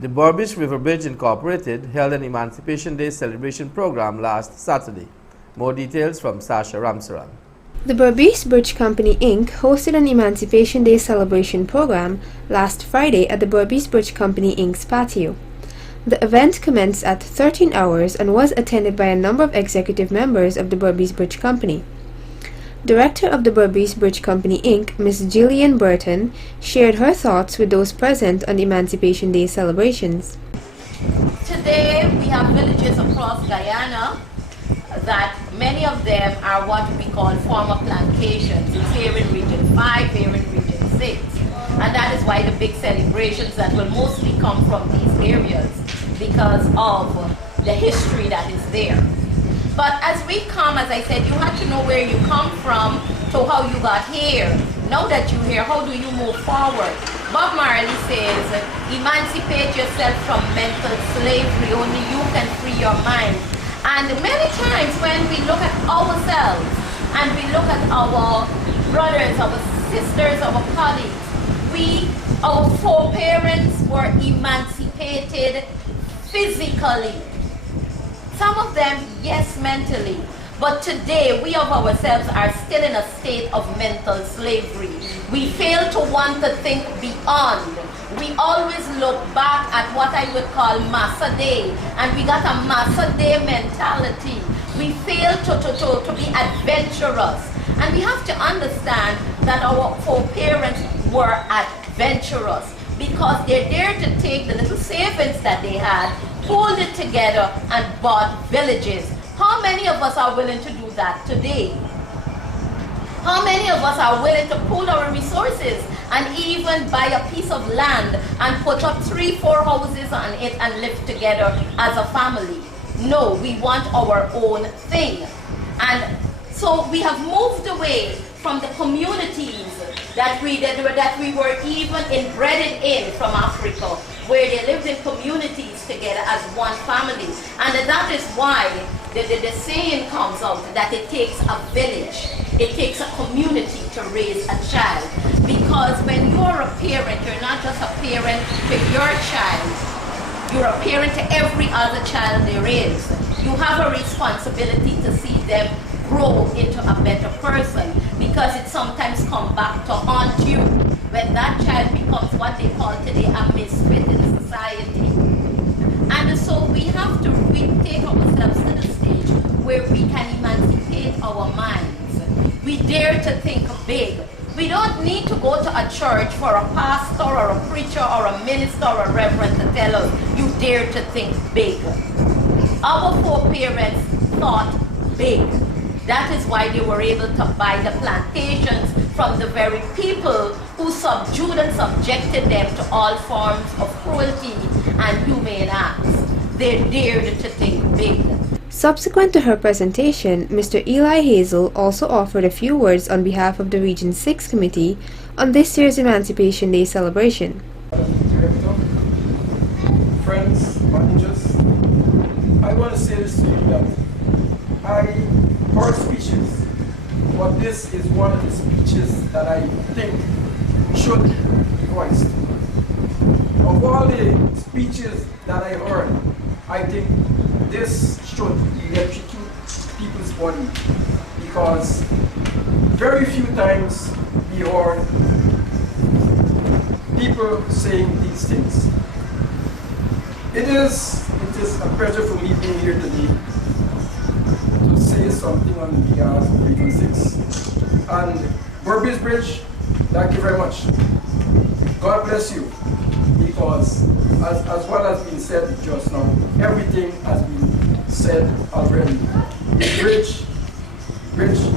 The Berbice River Bridge Inc. held an Emancipation Day Celebration Programme last Saturday. More details from Sasha Ramsaran. The Berbice Bridge Company Inc. hosted an Emancipation Day Celebration Programme last Friday at the Berbice Bridge Company Inc.'s patio. The event commenced at 13 hours and was attended by a number of executive members of the Berbice Bridge Company. Director of the Berbice Bridge Company Inc., Ms. Jillian Burton, shared her thoughts with those present on the Emancipation Day celebrations. Today we have villages across Guyana that many of them are what we call former plantations. It's here in Region 5, here in Region 6. And that is why the big celebrations that will mostly come from these areas because of the history that is there. But as we come, as I said, you have to know where you come from to how you got here. Now that you're here, how do you move forward? Bob Marley says, emancipate yourself from mental slavery. Only you can free your mind. And many times when we look at ourselves and we look at our brothers, our sisters, our colleagues, our foreparents were emancipated physically. Some of them, yes, mentally. But today, we of ourselves are still in a state of mental slavery. We fail to want to think beyond. We always look back at what I would call Massa Day, and we got a Massa Day mentality. We fail to be adventurous. And we have to understand that our foreparents were adventurous because they're there to take the little savings that they had, pulled it together and bought villages. How many of us are willing to do that today? How many of us are willing to pool our resources and even buy a piece of land and put up 3-4 houses on it and live together as a family? No, we want our own thing. And so we have moved away from the communities that we were even inbred in from Africa, where they lived in communities together as one family. And that is why the saying comes out that it takes a village, it takes a community to raise a child. Because when you're a parent, you're not just a parent to your child, you're a parent to every other child there is. You have a responsibility to see them grow into a better person, because it sometimes comes back to haunt you when that child becomes what they call today a misfit in society. And so we have to take ourselves to the stage where we can emancipate our minds. We dare to think big. We don't need to go to a church for a pastor or a preacher or a minister or a reverend to tell us you dare to think big. Our foreparents thought big. That is why they were able to buy the plantations from the very people who subdued and subjected them to all forms of cruelty and humane acts. They dared to think big. Subsequent to her presentation, Mr. Eli Hazel also offered a few words on behalf of the Region 6 Committee on this year's Emancipation Day celebration. Director, friends, managers, I want to say this to you that I heard speeches, but this is one of the speeches that I think should be voiced. Of all the speeches that I heard, I think this should electrocute people's body, because very few times we heard people saying these things. It is a pleasure for me being here today to say something on behalf of Region 6. And Berbice Bridge, thank you very much. God bless you, because as what has been said just now, everything has been said already. The bridge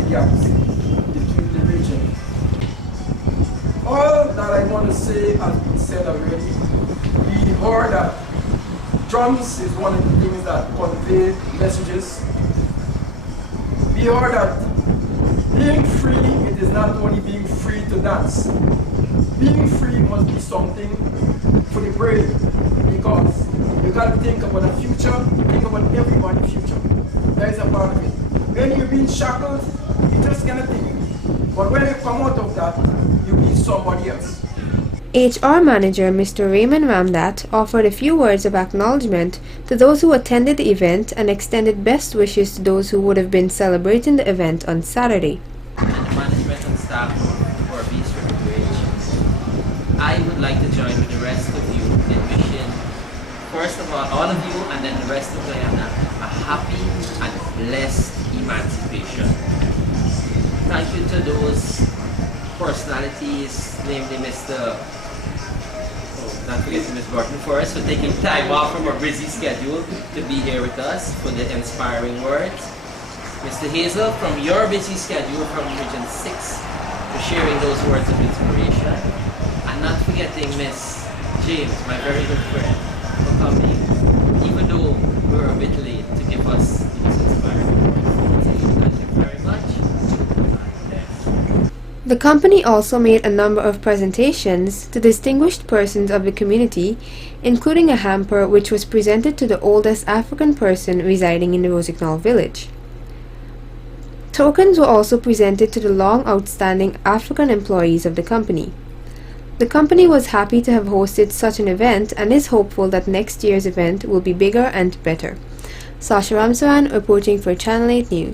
gaps between the region. All that I want to say has been said already. We heard that drums is one of the things that convey messages. We heard that being free, it is not only being free to dance. Being free must be something for the brave, because you got to think about the future, think about everybody's future. That is a part of it. When you're being shackled, you just cannot think. But when you come out of that, you be somebody else. HR Manager Mr. Raymond Ramdat offered a few words of acknowledgement to those who attended the event and extended best wishes to those who would have been celebrating the event on Saturday. And the management and staff for Berbice River Bridge, I would like to join with the rest of you in wishing, first of all of you and then the rest of Guyana, a happy and blessed emancipation. Thank you to those personalities, namely not forgetting Ms. Burton first, for taking time off from our busy schedule to be here with us for the inspiring words. Mr. Hazel, from your busy schedule from Region 6, for sharing those words of inspiration. And not forgetting Miss James, my very good friend, for coming, even though we were a bit late, to give us these inspiring words. Thank you very much. The company also made a number of presentations to distinguished persons of the community, including a hamper which was presented to the oldest African person residing in the Rosignol village. Tokens were also presented to the long outstanding African employees of the company. The company was happy to have hosted such an event and is hopeful that next year's event will be bigger and better. Sasha Ramsaran reporting for Channel 8 News.